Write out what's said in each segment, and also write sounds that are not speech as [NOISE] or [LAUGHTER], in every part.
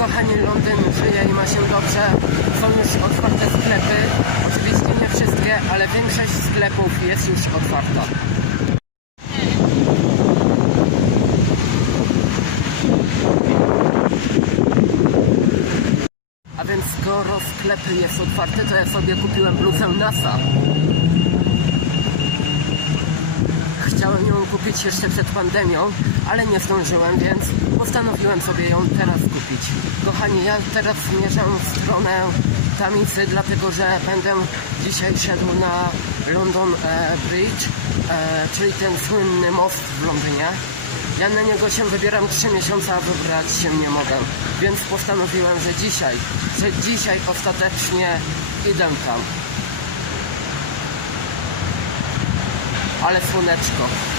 kochani, Londyn żyje i ma się dobrze. Są już otwarte sklepy. Oczywiście nie wszystkie, ale większość sklepów jest już otwarta. A więc skoro sklep jest otwarty, to ja sobie kupiłem bluzę NASA. Chciałem ją kupić jeszcze przed pandemią, ale nie zdążyłem, więc postanowiłem sobie ją teraz kupić. Kochani, ja teraz zmierzam w stronę Tamizy, dlatego że będę dzisiaj szedł na London e, Bridge, e, czyli ten słynny most w Londynie. Ja na niego się wybieram 3 miesiące, a wybrać się nie mogę. Więc postanowiłem, że dzisiaj, że dzisiaj ostatecznie idę tam. Ale słoneczko.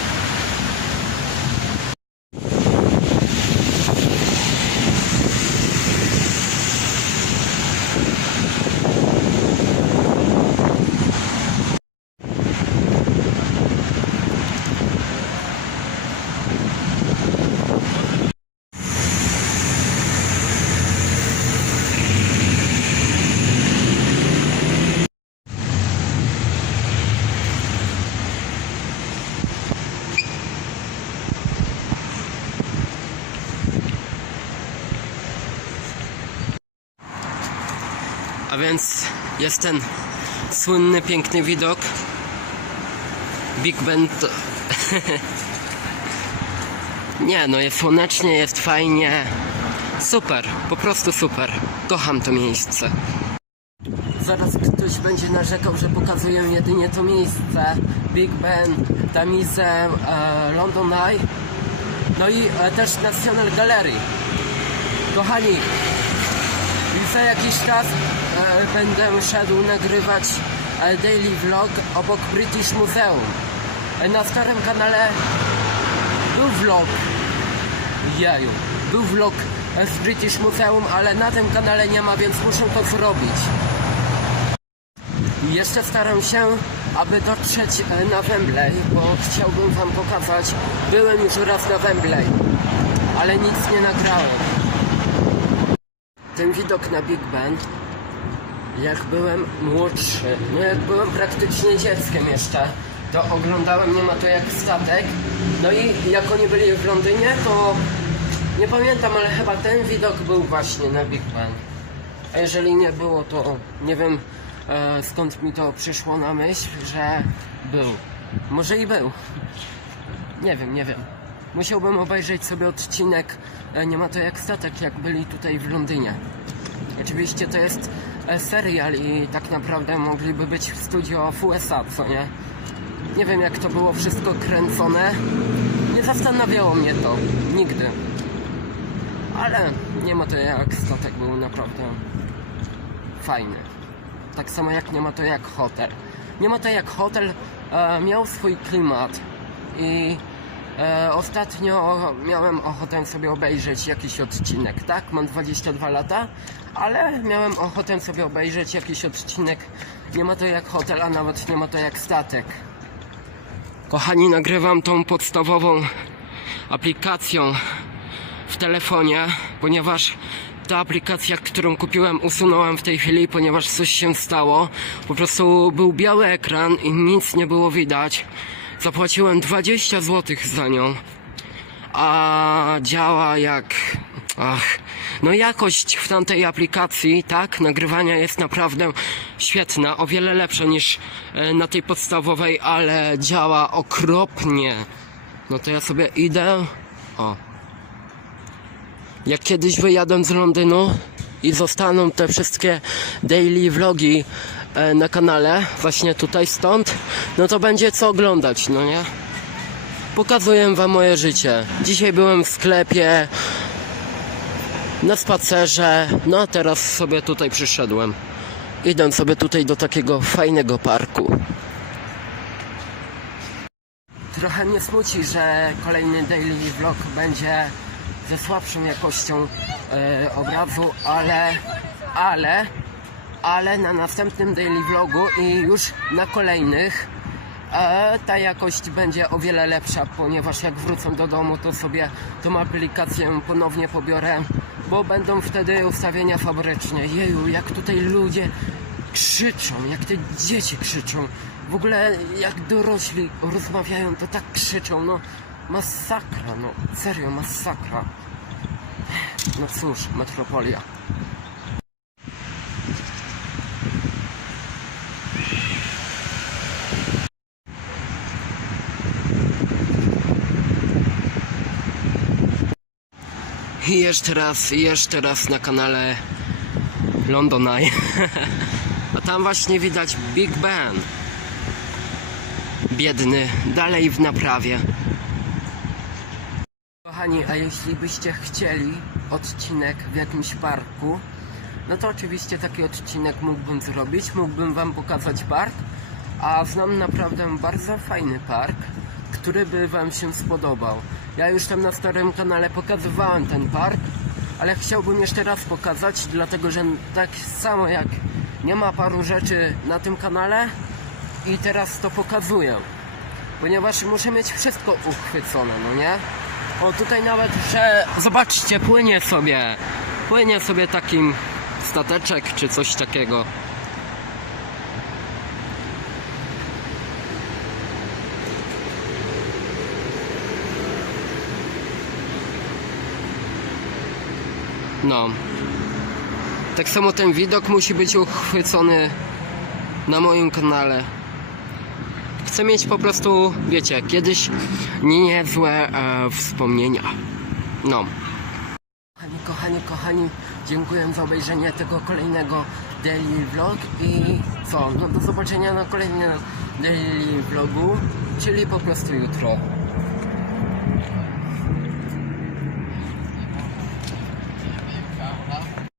A więc jest ten słynny, piękny widok. Big Ben to... [LAUGHS] Nie, no jest słonecznie, jest fajnie. Super, po prostu super. Kocham to miejsce. Zaraz ktoś będzie narzekał, że pokazuję jedynie to miejsce. Big Ben, Tamizę, e, London Eye. No i e, też National Gallery. Kochani, za jakiś czas będę szedł nagrywać e, daily vlog obok British Museum. E, na starym kanale był vlog. Jeju. Był vlog e, z British Museum, ale na tym kanale nie ma, więc muszę to zrobić. Jeszcze staram się, aby dotrzeć na Wembley, bo chciałbym wam pokazać. Byłem już raz na Wembley, ale nic nie nagrałem ten widok na Big Ben, jak byłem młodszy, no jak byłem praktycznie dzieckiem jeszcze, to oglądałem Nie ma to jak statek. No i jak oni byli w Londynie, to nie pamiętam, ale chyba ten widok był właśnie na Big Ben. A jeżeli nie było, to nie wiem e, skąd mi to przyszło na myśl, że był. Może i był. Nie wiem, nie wiem. Musiałbym obejrzeć sobie odcinek e, Nie ma to jak statek, jak byli tutaj w Londynie. Oczywiście to jest serial i tak naprawdę mogliby być w studio w USA, co nie? Nie wiem jak to było wszystko kręcone. Nie zastanawiało mnie to. Nigdy. Ale nie ma to jak statek był naprawdę fajny. Tak samo jak nie ma to jak hotel. Nie ma to jak hotel e, miał swój klimat i e, ostatnio miałem ochotę sobie obejrzeć jakiś odcinek. Tak, mam 22 lata, ale miałem ochotę sobie obejrzeć jakiś odcinek. Nie ma to jak hotel, a nawet nie ma to jak statek. Kochani, nagrywam tą podstawową aplikacją w telefonie, ponieważ ta aplikacja, którą kupiłem, usunąłem w tej chwili, ponieważ coś się stało. Po prostu był biały ekran i nic nie było widać. Zapłaciłem 20 zł za nią, a działa jak. Ach, no jakość w tamtej aplikacji, tak, nagrywania jest naprawdę świetna, o wiele lepsza niż e, na tej podstawowej, ale działa okropnie. No to ja sobie idę. O, jak kiedyś wyjadę z Londynu i zostaną te wszystkie daily vlogi na kanale, właśnie tutaj stąd, no to będzie co oglądać, no nie? Pokazuję wam moje życie. Dzisiaj byłem w sklepie, na spacerze, no a teraz sobie tutaj przyszedłem. Idę sobie tutaj do takiego fajnego parku. Trochę mnie smuci, że kolejny daily vlog będzie ze słabszą jakością e, obrazu, ale, ale, ale na następnym daily vlogu i już na kolejnych e, ta jakość będzie o wiele lepsza, ponieważ jak wrócę do domu, to sobie tą aplikację ponownie pobiorę bo będą wtedy ustawienia fabryczne. Jeju, jak tutaj ludzie krzyczą, jak te dzieci krzyczą. W ogóle jak dorośli rozmawiają, to tak krzyczą, no masakra, no serio masakra. No cóż, metropolia. Jeszcze raz, jeszcze raz na kanale London Eye. [LAUGHS] A tam właśnie widać Big Ben. Biedny, dalej w naprawie. Kochani, a jeśli byście chcieli odcinek w jakimś parku, no to oczywiście taki odcinek mógłbym zrobić, mógłbym wam pokazać park, a znam naprawdę bardzo fajny park, który by wam się spodobał. Ja już tam na starym kanale pokazywałem ten park, ale chciałbym jeszcze raz pokazać, dlatego że tak samo jak nie ma paru rzeczy na tym kanale i teraz to pokazuję ponieważ muszę mieć wszystko uchwycone, no nie? O, tutaj nawet, że zobaczcie, płynie sobie, płynie sobie takim stateczek czy coś takiego. No. Tak samo ten widok musi być uchwycony na moim kanale. Chcę mieć po prostu, wiecie, kiedyś niezłe e, wspomnienia. No. Kochani, kochani, kochani, dziękuję za obejrzenie tego kolejnego daily vlog i co? No do zobaczenia na kolejnym daily vlogu, czyli po prostu jutro.